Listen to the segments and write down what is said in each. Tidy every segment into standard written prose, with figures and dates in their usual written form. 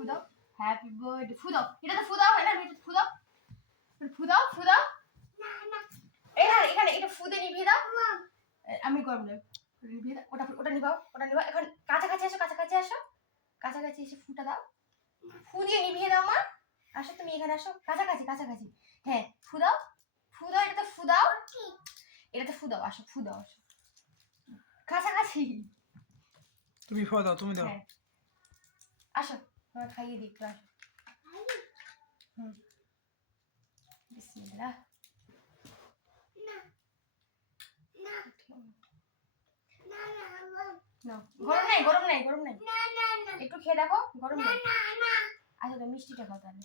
ফু দাও happy birthday ফু দাও এটা তো ফু দাও এটা ফু দাও ফু দাও এখানে এটা ফু দিয়ে নিভিয়ে দাও আমি গরম দেব নিভিয়ে দাও ওটা নিভাও এখন কাছাকাছি আসো কাছাকাছি এসে ফুটা দাও ফু দিয়ে নিভিয়ে দাও মা আসো তুমি এখানে আসো কাছাকাছি হ্যাঁ ফু দাও এটা ফু দাও আসো ফু দাও আসো কাছাকাছি তুমি ফু দাও তুমি দাও হ্যাঁ আসো তোমার খাইয়ে দিই একটু আসো বিসমিল্লাহ গরম নাই একটু খেয়ে দেখো গরম নাই আচ্ছা তো মিষ্টিটা খাও তাহলে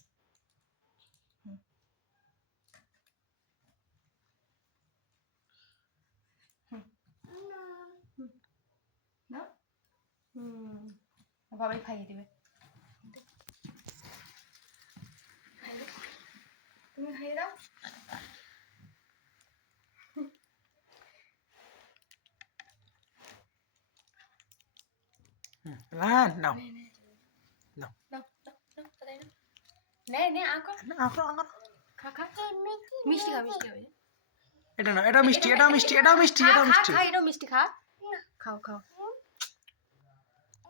বাবাই খাইয়ে দেবে তুমি খাইয়ে দাও নাও নে আঁকো খা মিষ্টি খাবে এটা মিষ্টি এটাও মিষ্টি খাও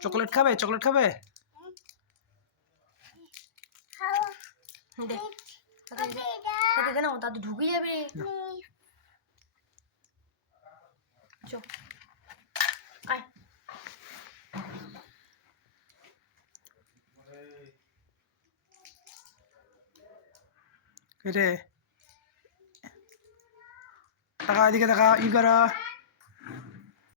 চকলেট খাবে দে না দাদু ঢুকে যাবে চো আয় রে টাকা এদিকে টাকা ই করা